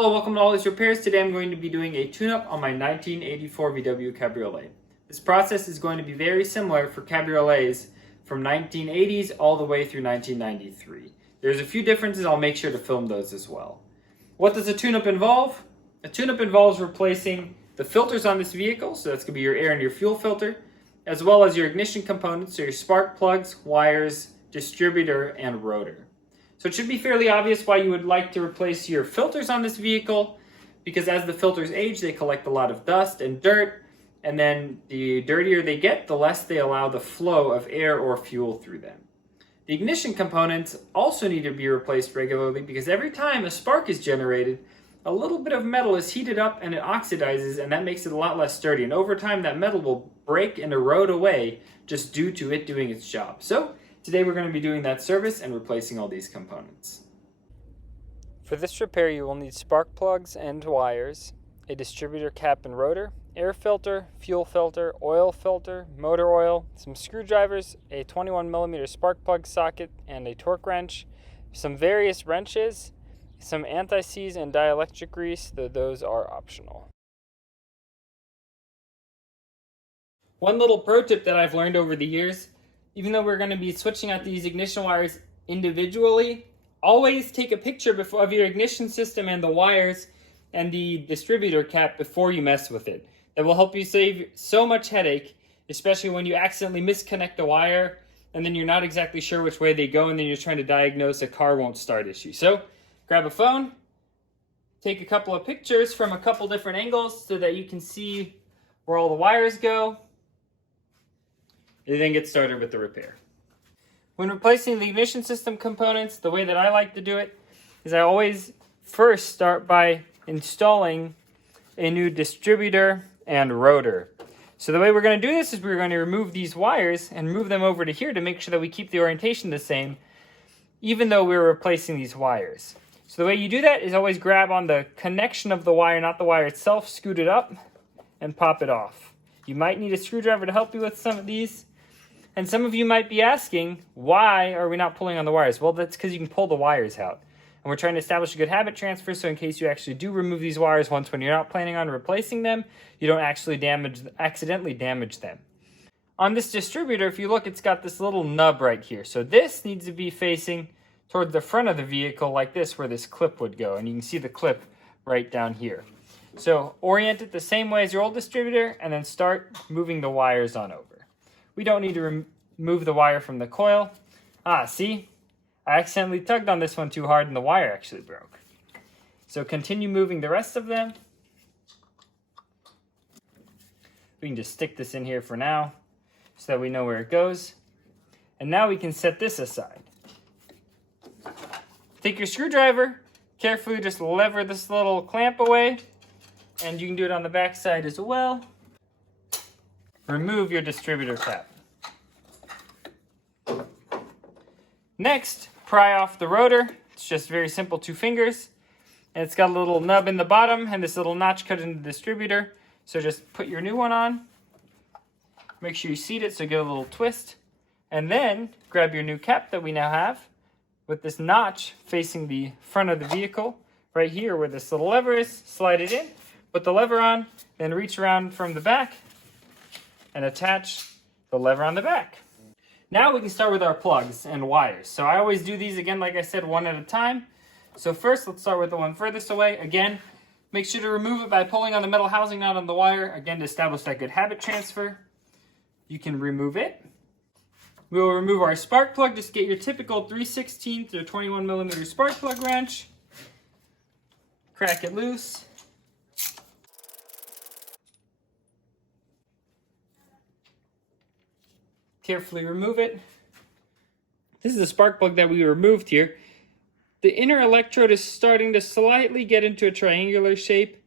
Hello, welcome to All These Repairs. Today I'm going to be doing a tune-up on my 1984 VW Cabriolet. This process is going to be very similar for cabriolets from 1980s all the way through 1993. There's a few differences, I'll make sure to film those as well. What does a tune-up involve? A tune-up involves replacing the filters on this vehicle, so that's going to be your air and your fuel filter, as well as your ignition components, so your spark plugs, wires, distributor, and rotor. So it should be fairly obvious why you would like to replace your filters on this vehicle, because as the filters age, they collect a lot of dust and dirt, and then the dirtier they get, the less they allow the flow of air or fuel through them. The ignition components also need to be replaced regularly because every time a spark is generated, a little bit of metal is heated up and it oxidizes, and that makes it a lot less sturdy. And over time, that metal will break and erode away just due to it doing its job. So today we're going to be doing that service and replacing all these components. For this repair, you will need spark plugs and wires, a distributor cap and rotor, air filter, fuel filter, oil filter, motor oil, some screwdrivers, a 21mm spark plug socket, and a torque wrench, some various wrenches, some anti-seize and dielectric grease, though those are optional. One little pro tip that I've learned over the years: even though we're going to be switching out these ignition wires individually, always take a picture of your ignition system and the wires and the distributor cap before you mess with it. That will help you save so much headache, especially when you accidentally misconnect a wire and then you're not exactly sure which way they go, and then you're trying to diagnose a car won't start issue. So grab a phone, take a couple of pictures from a couple different angles so that you can see where all the wires go, and then get started with the repair. When replacing the ignition system components, the way that I like to do it is I always first start by installing a new distributor and rotor. So the way we're going to do this is we're going to remove these wires and move them over to here to make sure that we keep the orientation the same, even though we're replacing these wires. So the way you do that is always grab on the connection of the wire, not the wire itself, scoot it up, and pop it off. You might need a screwdriver to help you with some of these. And some of you might be asking, why are we not pulling on the wires? Well, that's because you can pull the wires out. And we're trying to establish a good habit transfer, so in case you actually do remove these wires once when you're not planning on replacing them, you don't actually accidentally damage them. On this distributor, if you look, it's got this little nub right here. So this needs to be facing toward the front of the vehicle like this, where this clip would go. And you can see the clip right down here. So orient it the same way as your old distributor, and then start moving the wires on over. We don't need to remove the wire from the coil. See? I accidentally tugged on this one too hard and the wire actually broke. So continue moving the rest of them. We can just stick this in here for now so that we know where it goes. And now we can set this aside. Take your screwdriver, carefully just lever this little clamp away, and you can do it on the back side as well. Remove your distributor cap. Next, pry off the rotor. It's just very simple, 2 fingers. And it's got a little nub in the bottom and this little notch cut in the distributor. So just put your new one on. Make sure you seat it so you get a little twist. And then grab your new cap that we now have with this notch facing the front of the vehicle. Right here where this little lever is, slide it in, put the lever on, then reach around from the back and attach the lever on the back. Now we can start with our plugs and wires. So I always do these, again, like I said, one at a time. So first, let's start with the one furthest away. Again, make sure to remove it by pulling on the metal housing, not on the wire. Again, to establish that good habit transfer. You can remove it. We will remove our spark plug. Just get your typical 3/16 to 21mm spark plug wrench. Crack it loose. Carefully remove it. This is a spark plug that we removed here. The inner electrode is starting to slightly get into a triangular shape,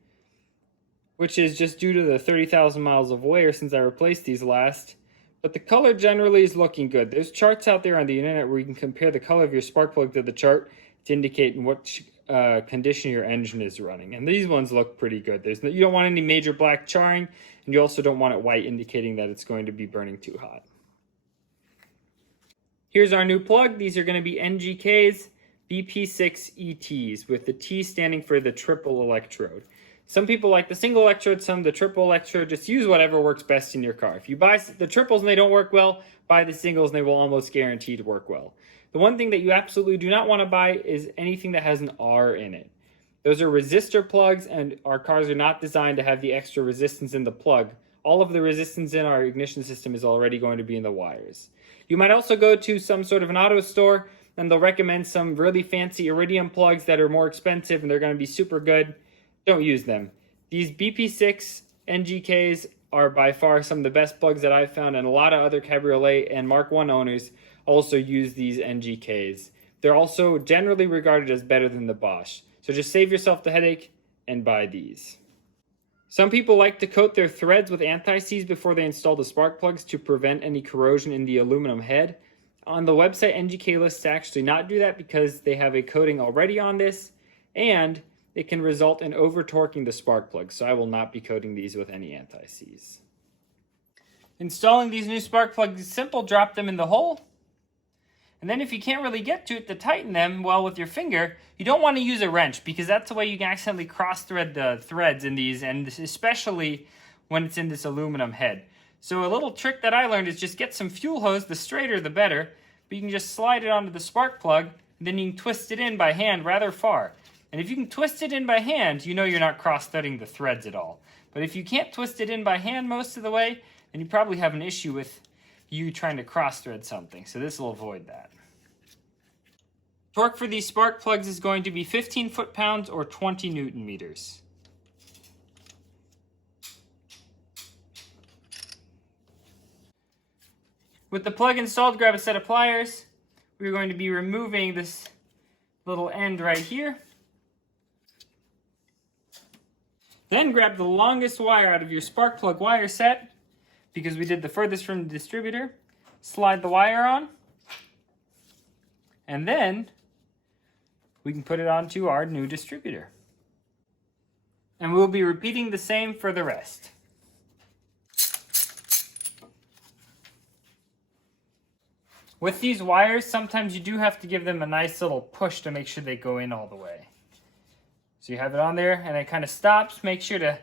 which is just due to the 30,000 miles of wear since I replaced these last. But the color generally is looking good. There's charts out there on the internet where you can compare the color of your spark plug to the chart to indicate in what condition your engine is running. And these ones look pretty good. You don't want any major black charring, and you also don't want it white, indicating that it's going to be burning too hot. Here's our new plug. These are going to be NGKs BP6 ETs, with the T standing for the triple electrode. Some people like the single electrode, some the triple electrode. Just use whatever works best in your car. If you buy the triples and they don't work well, buy the singles and they will almost guarantee to work well. The one thing that you absolutely do not want to buy is anything that has an R in it. Those are resistor plugs, and our cars are not designed to have the extra resistance in the plug. All of the resistance in our ignition system is already going to be in the wires. You might also go to some sort of an auto store, and they'll recommend some really fancy iridium plugs that are more expensive, and they're going to be super good. Don't use them. These BP6 NGKs are by far some of the best plugs that I've found, and a lot of other Cabriolet and Mark I owners also use these NGKs. They're also generally regarded as better than the Bosch. So just save yourself the headache and buy these. Some people like to coat their threads with anti-seize before they install the spark plugs to prevent any corrosion in the aluminum head. On the website, NGK lists to actually not do that because they have a coating already on this, and it can result in over-torquing the spark plugs, so I will not be coating these with any anti-seize. Installing these new spark plugs is simple. Drop them in the hole. And then if you can't really get to it to tighten them well with your finger, you don't want to use a wrench because that's the way you can accidentally cross-thread the threads in these, and especially when it's in this aluminum head. So a little trick that I learned is just get some fuel hose, the straighter the better, but you can just slide it onto the spark plug, and then you can twist it in by hand rather far. And if you can twist it in by hand, you know you're not cross-threading the threads at all. But if you can't twist it in by hand most of the way, then you probably have an issue with you trying to cross-thread something. So this will avoid that. Torque for these spark plugs is going to be 15 foot-pounds or 20 Newton meters. With the plug installed, grab a set of pliers. We're going to be removing this little end right here. Then grab the longest wire out of your spark plug wire set, because we did the furthest from the distributor. Slide the wire on, and then we can put it onto our new distributor. And we'll be repeating the same for the rest. With these wires, sometimes you do have to give them a nice little push to make sure they go in all the way. So you have it on there and it kind of stops. Make sure to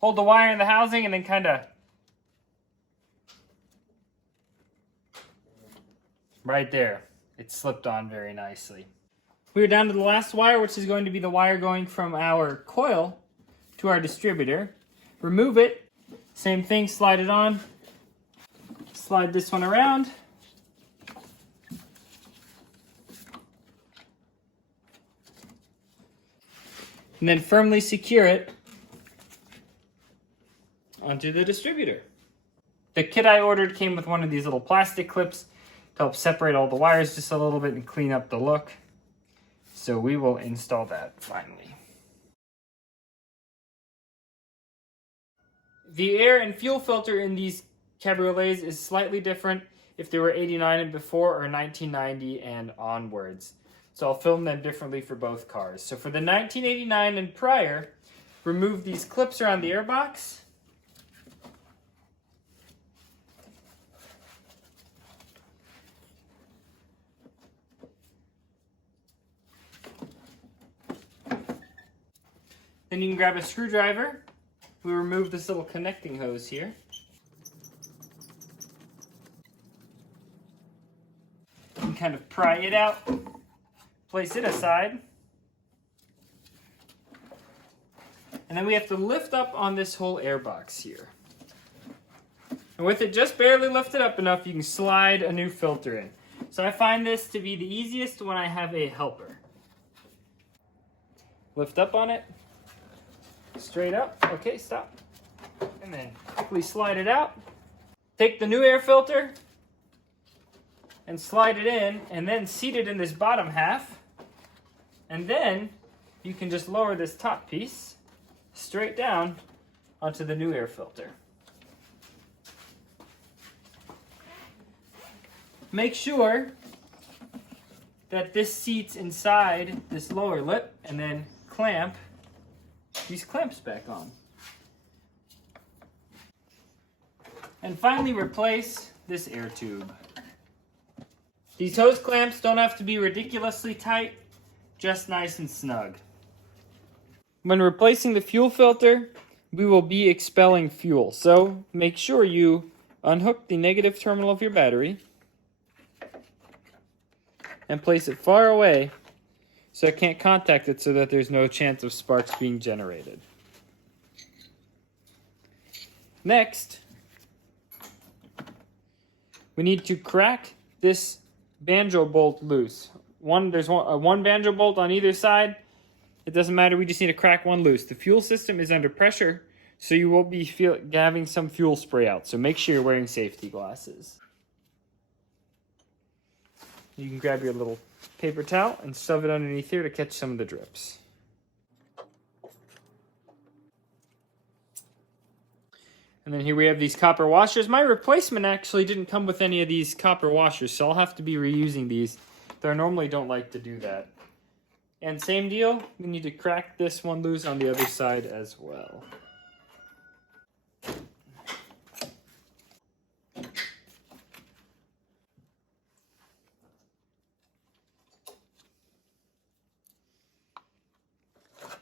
hold the wire in the housing and then kind of right there. It slipped on very nicely. We're down to the last wire, which is going to be the wire going from our coil to our distributor. Remove it. Same thing, slide it on. Slide this one around. And then firmly secure it onto the distributor. The kit I ordered came with one of these little plastic clips to help separate all the wires just a little bit and clean up the look. So we will install that finally. The air and fuel filter in these cabriolets is slightly different if they were 89 and before or 1990 and onwards. So I'll film them differently for both cars. So for the 1989 and prior, remove these clips around the airbox. Then you can grab a screwdriver. We remove this little connecting hose here. And kind of pry it out. Place it aside. And then we have to lift up on this whole airbox here. And with it just barely lifted up enough, you can slide a new filter in. So I find this to be the easiest when I have a helper. Lift up on it. Straight up. Okay, stop. And then quickly slide it out. Take the new air filter and slide it in, and then seat it in this bottom half. And then you can just lower this top piece straight down onto the new air filter. Make sure that this seats inside this lower lip, and then clamp these clamps back on. And finally replace this air tube. These hose clamps don't have to be ridiculously tight, just nice and snug. When replacing the fuel filter, we will be expelling fuel, so make sure you unhook the negative terminal of your battery and place it far away so it can't contact it, so that there's no chance of sparks being generated. Next, we need to crack this banjo bolt loose. There's one banjo bolt on either side. It doesn't matter, we just need to crack one loose. The fuel system is under pressure, so you will be having some fuel spray out. So make sure you're wearing safety glasses. You can grab your little paper towel and shove it underneath here to catch some of the drips. And then here we have these copper washers. My replacement actually didn't come with any of these copper washers, so I'll have to be reusing these. Though I normally don't like to do that. And same deal, we need to crack this one loose on the other side as well.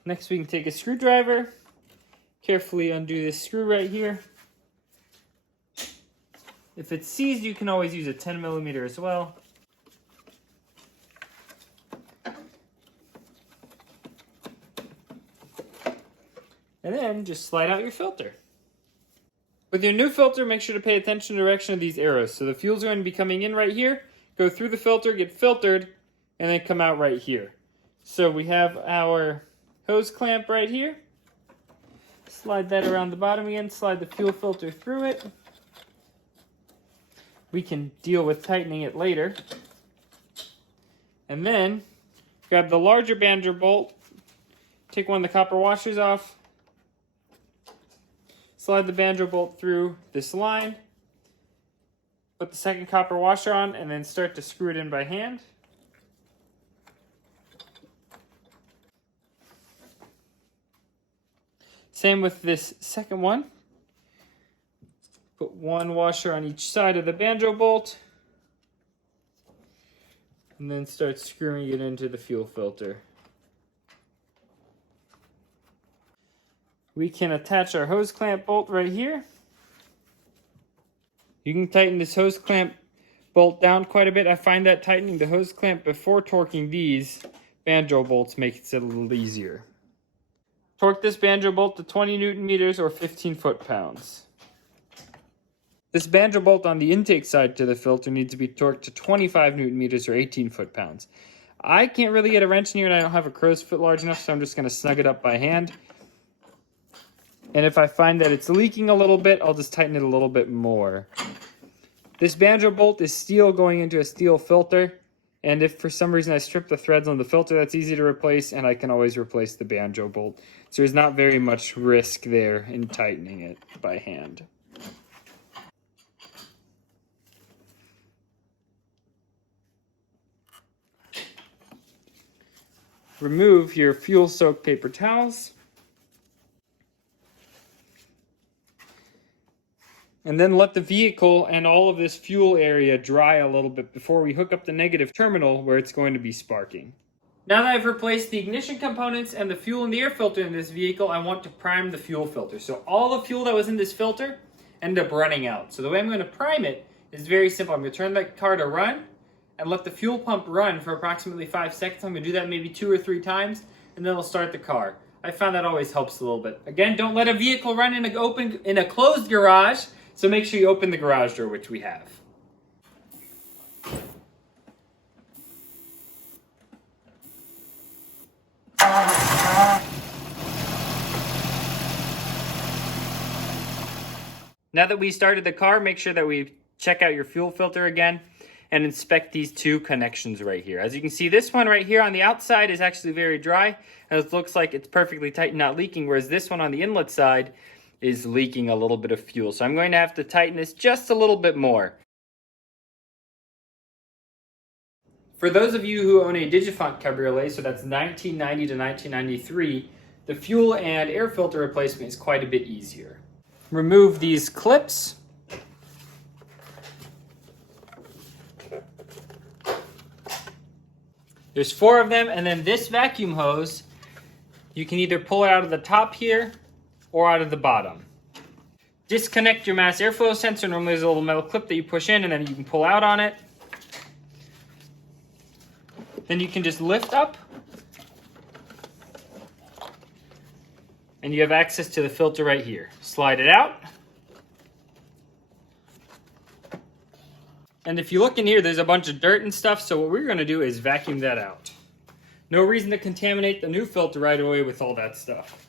Next we can take a screwdriver, carefully undo this screw right here. If it's seized, you can always use a 10mm as well. And then just slide out your filter. With your new filter, make sure to pay attention to the direction of these arrows. So the fuel's going to be coming in right here, go through the filter, get filtered, and then come out right here. So we have our hose clamp right here. Slide that around the bottom again, slide the fuel filter through it. We can deal with tightening it later. And then grab the larger banjo bolt, take one of the copper washers off, slide the banjo bolt through this line, put the second copper washer on, and then start to screw it in by hand. Same with this second one. Put one washer on each side of the banjo bolt, and then start screwing it into the fuel filter. We can attach our hose clamp bolt right here. You can tighten this hose clamp bolt down quite a bit. I find that tightening the hose clamp before torquing these banjo bolts makes it a little easier. Torque this banjo bolt to 20 Newton meters or 15 foot-pounds. This banjo bolt on the intake side to the filter needs to be torqued to 25 Newton meters or 18 foot-pounds. I can't really get a wrench in here and I don't have a crow's foot large enough, so I'm just going to snug it up by hand. And if I find that it's leaking a little bit, I'll just tighten it a little bit more. This banjo bolt is steel going into a steel filter, and if for some reason I strip the threads on the filter, that's easy to replace, and I can always replace the banjo bolt. So there's not very much risk there in tightening it by hand. Remove your fuel-soaked paper towels. And then let the vehicle and all of this fuel area dry a little bit before we hook up the negative terminal where it's going to be sparking. Now that I've replaced the ignition components and the fuel and the air filter in this vehicle, I want to prime the fuel filter. So all the fuel that was in this filter ended up running out. So the way I'm going to prime it is very simple. I'm going to turn the car to run and let the fuel pump run for approximately 5 seconds. I'm going to do that maybe 2 or 3 times, and then I'll start the car. I found that always helps a little bit. Again, don't let a vehicle run in a closed garage. So make sure you open the garage door, which we have. Now that we started the car, make sure that we check out your fuel filter again and inspect these 2 connections right here. As you can see, this one right here on the outside is actually very dry, and it looks like it's perfectly tight and not leaking, whereas this one on the inlet side is leaking a little bit of fuel. So I'm going to have to tighten this just a little bit more. For those of you who own a Digifont Cabriolet, so that's 1990 to 1993, the fuel and air filter replacement is quite a bit easier. Remove these clips. There's 4 of them, and then this vacuum hose, you can either pull it out of the top here or out of the bottom. Disconnect your mass airflow sensor. Normally there's a little metal clip that you push in and then you can pull out on it. Then you can just lift up and you have access to the filter right here. Slide it out. And if you look in here, there's a bunch of dirt and stuff, so what we're gonna do is vacuum that out. No reason to contaminate the new filter right away with all that stuff.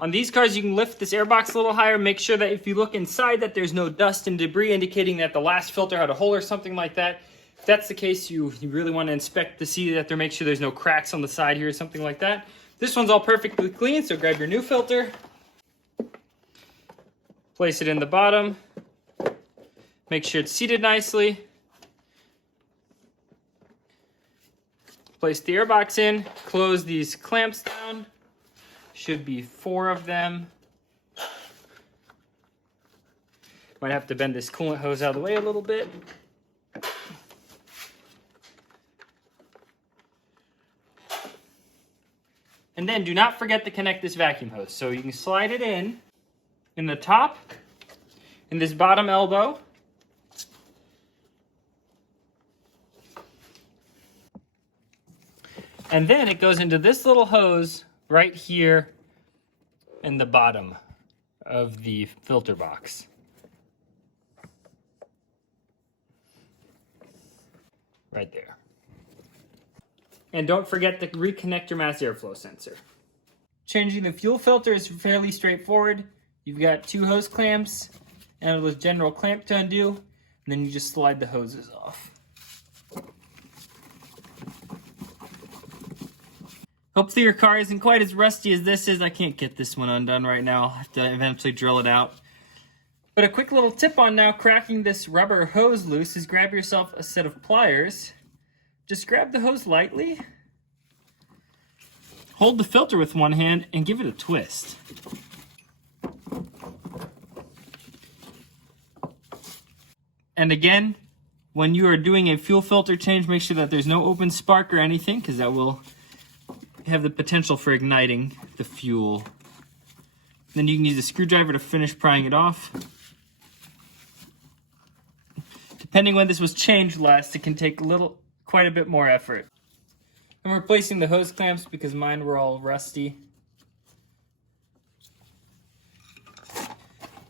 On these cars, you can lift this airbox a little higher. Make sure that if you look inside that there's no dust and debris indicating that the last filter had a hole or something like that. If that's the case, you really want to inspect to see that make sure there's no cracks on the side here or something like that. This one's all perfectly clean, so grab your new filter. Place it in the bottom. Make sure it's seated nicely. Place the airbox in. Close these clamps down. Should be 4 of them. Might have to bend this coolant hose out of the way a little bit. And then do not forget to connect this vacuum hose. So you can slide it in the top, in this bottom elbow. And then it goes into this little hose right here in the bottom of the filter box. Right there. And don't forget to reconnect your mass airflow sensor. Changing the fuel filter is fairly straightforward. You've got 2 hose clamps and a general clamp to undo, and then you just slide the hoses off. Hopefully your car isn't quite as rusty as this is. I can't get this one undone right now. I'll have to eventually drill it out. But a quick little tip on now cracking this rubber hose loose is grab yourself a set of pliers. Just grab the hose lightly. Hold the filter with one hand and give it a twist. And again, when you are doing a fuel filter change, make sure that there's no open spark or anything, because that will have the potential for igniting the fuel. Then you can use a screwdriver to finish prying it off. Depending when this was changed last, it can take quite a bit more effort. I'm replacing the hose clamps because mine were all rusty.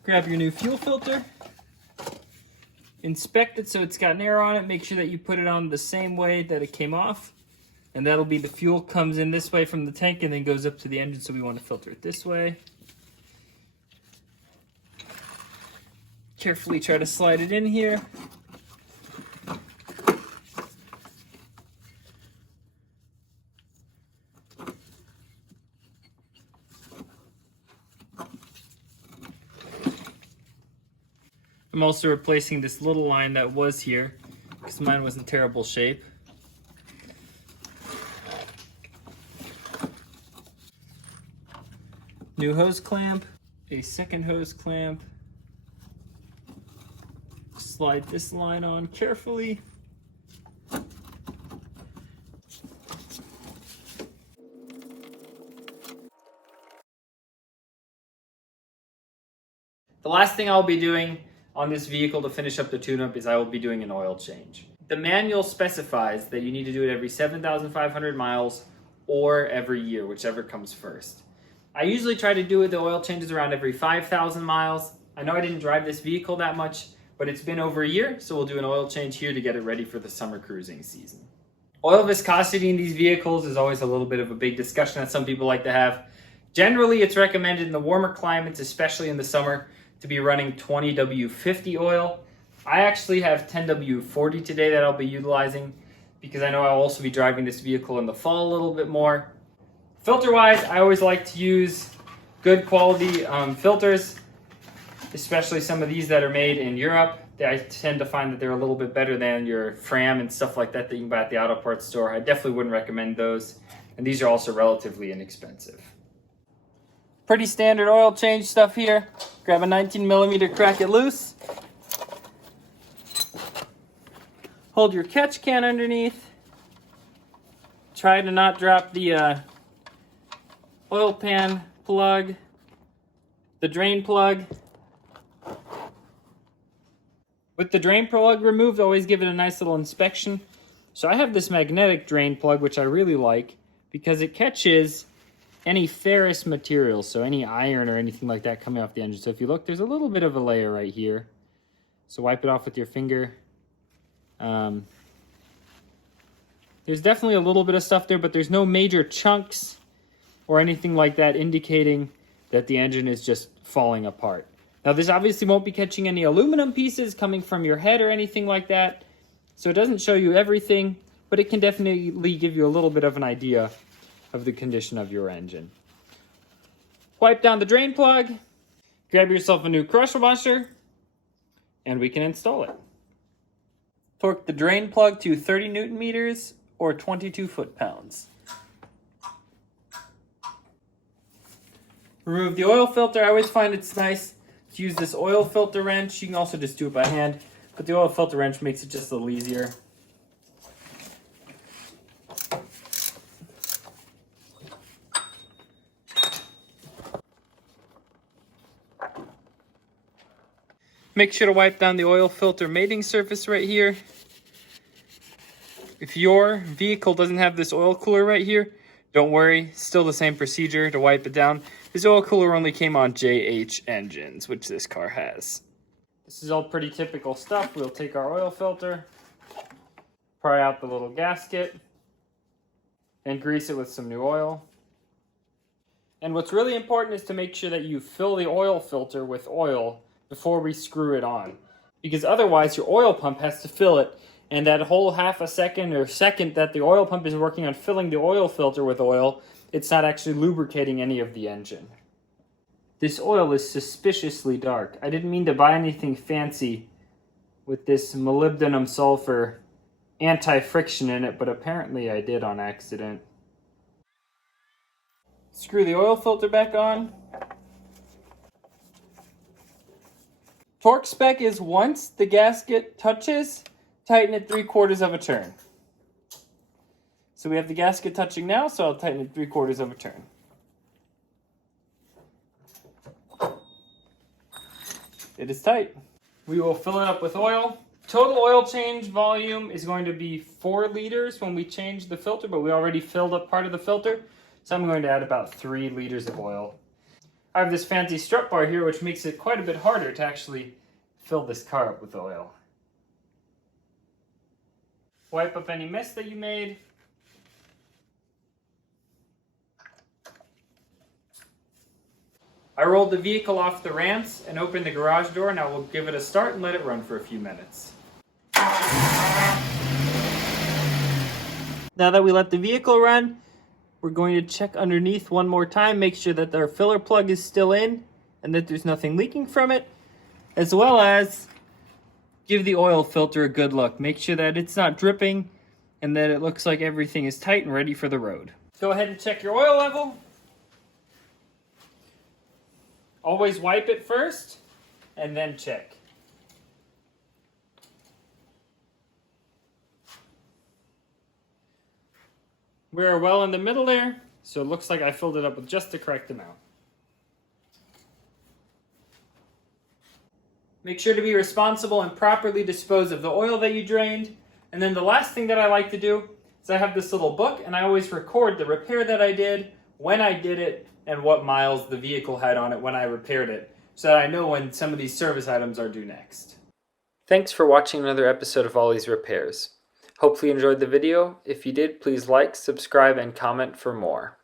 Grab your new fuel filter. Inspect it so it's got an air on it. Make sure that you put it on the same way that it came off. And that'll be the fuel comes in this way from the tank and then goes up to the engine, so we want to filter it this way. Carefully try to slide it in here. I'm also replacing this little line that was here because mine was in terrible shape. New hose clamp, a second hose clamp. Slide this line on carefully. The last thing I'll be doing on this vehicle to finish up the tune-up is I will be doing an oil change. The manual specifies that you need to do it every 7,500 miles or every year, whichever comes first. I usually try to do the oil changes around every 5,000 miles. I know I didn't drive this vehicle that much, but it's been over a year, so we'll do an oil change here to get it ready for the summer cruising season. Oil viscosity in these vehicles is always a little bit of a big discussion that some people like to have. Generally, it's recommended in the warmer climates, especially in the summer, to be running 20W50 oil. I actually have 10W40 today that I'll be utilizing because I know I'll also be driving this vehicle in the fall a little bit more. Filter-wise, I always like to use good quality filters, especially some of these that are made in Europe. I tend to find that they're a little bit better than your Fram and stuff like that that you can buy at the auto parts store. I definitely wouldn't recommend those, and these are also relatively inexpensive. Pretty standard oil change stuff here. Grab a 19mm, crack it loose. Hold your catch can underneath. Try to not drop the oil pan plug, the drain plug. With the drain plug removed, always give it a nice little inspection. So I have this magnetic drain plug, which I really like because it catches any ferrous material, so any iron or anything like that coming off the engine. So if you look, there's a little bit of a layer right here. So wipe it off with your finger. There's definitely a little bit of stuff there, but there's no major chunks or anything like that indicating that the engine is just falling apart. Now this obviously won't be catching any aluminum pieces coming from your head or anything like that, so it doesn't show you everything, but it can definitely give you a little bit of an idea of the condition of your engine. Wipe down the drain plug, grab yourself a new pressure washer, and we can install it. Torque the drain plug to 30 Newton meters or 22 foot-pounds. Remove the oil filter. I always find it's nice to use this oil filter wrench. You can also just do it by hand, but the oil filter wrench makes it just a little easier. Make sure to wipe down the oil filter mating surface right here. If your vehicle doesn't have this oil cooler right here, don't worry, still the same procedure to wipe it down. This oil cooler only came on JH engines, which this car has. This is all pretty typical stuff. We'll take our oil filter, pry out the little gasket, and grease it with some new oil. And what's really important is to make sure that you fill the oil filter with oil before we screw it on. Because otherwise your oil pump has to fill it, and that whole half a second or second that the oil pump is working on filling the oil filter with oil, it's not actually lubricating any of the engine. This oil is suspiciously dark. I didn't mean to buy anything fancy with this molybdenum sulfur anti-friction in it, but apparently I did on accident. Screw the oil filter back on. Torque spec is once the gasket touches, tighten it 3/4 of a turn. So we have the gasket touching now, so I'll tighten it 3/4 of a turn. It is tight. We will fill it up with oil. Total oil change volume is going to be 4 liters when we change the filter, but we already filled up part of the filter, so I'm going to add about 3 liters of oil. I have this fancy strut bar here, which makes it quite a bit harder to actually fill this car up with oil. Wipe up any mess that you made. I rolled the vehicle off the ramps and opened the garage door. Now we'll give it a start and let it run for a few minutes. Now that we let the vehicle run, we're going to check underneath one more time, make sure that our filler plug is still in and that there's nothing leaking from it, as well as give the oil filter a good look. Make sure that it's not dripping and that it looks like everything is tight and ready for the road. Go ahead and check your oil level. Always wipe it first and then check. We're well in the middle there, so it looks like I filled it up with just the correct amount. Make sure to be responsible and properly dispose of the oil that you drained. And then the last thing that I like to do is I have this little book, and I always record the repair that I did, when I did it, and what miles the vehicle had on it when I repaired it, so that I know when some of these service items are due next. Thanks for watching another episode of Ollie's Repairs. Hopefully you enjoyed the video. If you did, please like, subscribe, and comment for more.